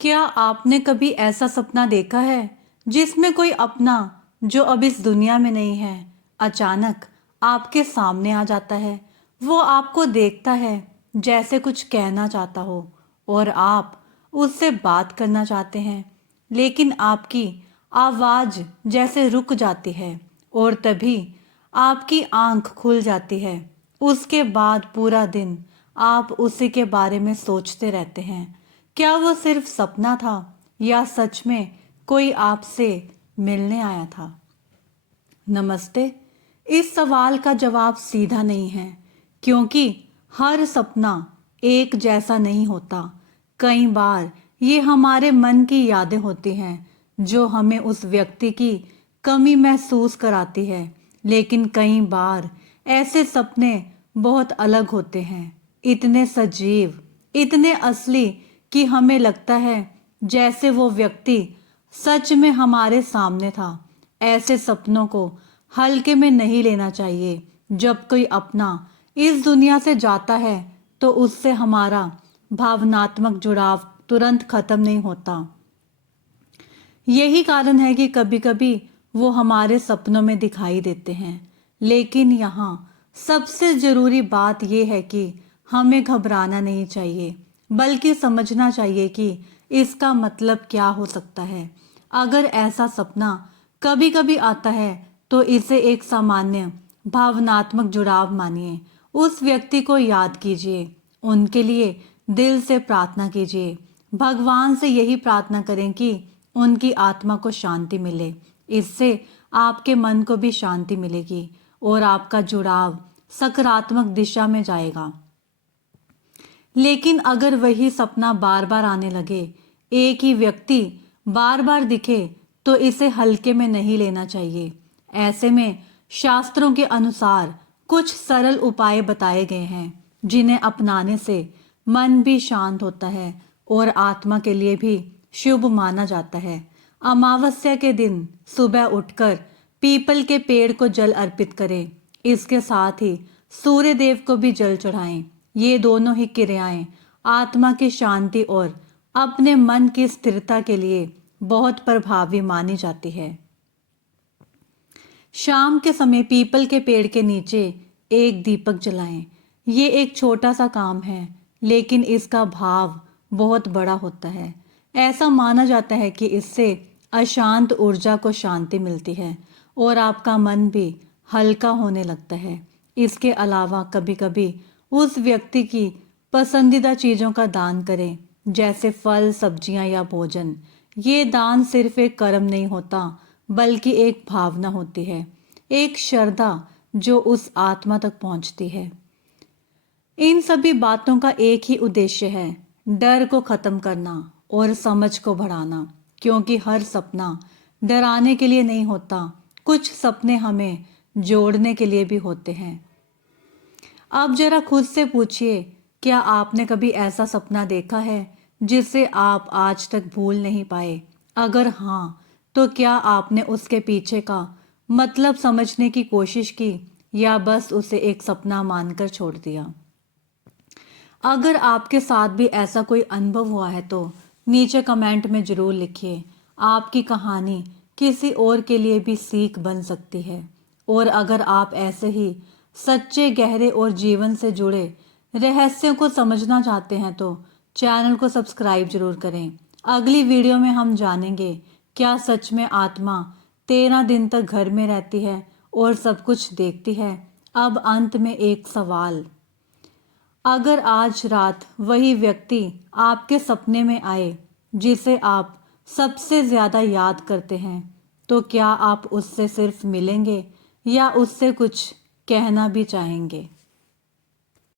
क्या आपने कभी ऐसा सपना देखा है जिसमें कोई अपना जो अब इस दुनिया में नहीं है अचानक आपके सामने आ जाता है। वो आपको देखता है, जैसे कुछ कहना चाहता हो और आप उससे बात करना चाहते हैं, लेकिन आपकी आवाज जैसे रुक जाती है और तभी आपकी आंख खुल जाती है। उसके बाद पूरा दिन आप उसी के बारे में सोचते रहते हैं। क्या वो सिर्फ सपना था या सच में कोई आपसे मिलने आया था? नमस्ते। इस सवाल का जवाब सीधा नहीं है, क्योंकि हर सपना एक जैसा नहीं होता। कई बार ये हमारे मन की यादें होती हैं जो हमें उस व्यक्ति की कमी महसूस कराती है, लेकिन कई बार ऐसे सपने बहुत अलग होते हैं, इतने सजीव, इतने असली कि हमें लगता है जैसे वो व्यक्ति सच में हमारे सामने था। ऐसे सपनों को हल्के में नहीं लेना चाहिए। जब कोई अपना इस दुनिया से जाता है तो उससे हमारा भावनात्मक जुड़ाव तुरंत खत्म नहीं होता। यही कारण है कि कभी-कभी वो हमारे सपनों में दिखाई देते हैं, लेकिन यहाँ सबसे जरूरी बात यह है कि हमें घबराना नहीं चाहिए, बल्कि समझना चाहिए कि इसका मतलब क्या हो सकता है। अगर ऐसा सपना कभी-कभी आता है तो इसे एक सामान्य भावनात्मक जुड़ाव मानिए। उस व्यक्ति को याद कीजिए, उनके लिए दिल से प्रार्थना कीजिए, भगवान से यही प्रार्थना करें कि उनकी आत्मा को शांति मिले। इससे आपके मन को भी शांति मिलेगी और आपका जुड़ाव सकारात्मक दिशा में जाएगा। लेकिन अगर वही सपना बार बार आने लगे, एक ही व्यक्ति बार बार दिखे, तो इसे हल्के में नहीं लेना चाहिए। ऐसे में शास्त्रों के अनुसार कुछ सरल उपाय बताए गए हैं जिन्हें अपनाने से मन भी शांत होता है और आत्मा के लिए भी शुभ माना जाता है। अमावस्या के दिन सुबह उठकर पीपल के पेड़ को जल अर्पित करें। इसके साथ ही सूर्य देव को भी जल चढ़ाएं। ये दोनों ही क्रियाएं आत्मा की शांति और अपने मन की स्थिरता के लिए बहुत प्रभावी मानी जाती है। शाम के समय पीपल के पेड़ के नीचे एक दीपक जलाएं। ये एक छोटा सा काम है, लेकिन इसका भाव बहुत बड़ा होता है। ऐसा माना जाता है कि इससे अशांत ऊर्जा को शांति मिलती है और आपका मन भी हल्का होने लगता है। इसके अलावा कभी-कभी उस व्यक्ति की पसंदीदा चीजों का दान करें, जैसे फल, सब्जियां या भोजन। ये दान सिर्फ एक कर्म नहीं होता, बल्कि एक भावना होती है, एक श्रद्धा जो उस आत्मा तक पहुंचती है। इन सभी बातों का एक ही उद्देश्य है, डर को खत्म करना और समझ को बढ़ाना, क्योंकि हर सपना डराने के लिए नहीं होता, कुछ सपने हमें जोड़ने के लिए भी होते हैं। अब जरा खुद से पूछिए, क्या आपने कभी ऐसा सपना देखा है जिसे आप आज तक भूल नहीं पाए? अगर हाँ, तो क्या आपने उसके पीछे का मतलब समझने की कोशिश की या बस उसे एक सपना मानकर छोड़ दिया? अगर आपके साथ भी ऐसा कोई अनुभव हुआ है तो नीचे कमेंट में जरूर लिखिए। आपकी कहानी किसी और के लिए भी सीख बन सकती है। और अगर आप ऐसे ही सच्चे, गहरे और जीवन से जुड़े रहस्यों को समझना चाहते हैं तो चैनल को सब्सक्राइब जरूर करें। अगली वीडियो में हम जानेंगे, क्या सच में आत्मा 13 दिन तक घर में रहती है और सब कुछ देखती है? अब अंत में एक सवाल, अगर आज रात वही व्यक्ति आपके सपने में आए जिसे आप सबसे ज्यादा याद करते हैं, तो क्या आप उससे सिर्फ मिलेंगे या उससे कुछ कहना भी चाहेंगे?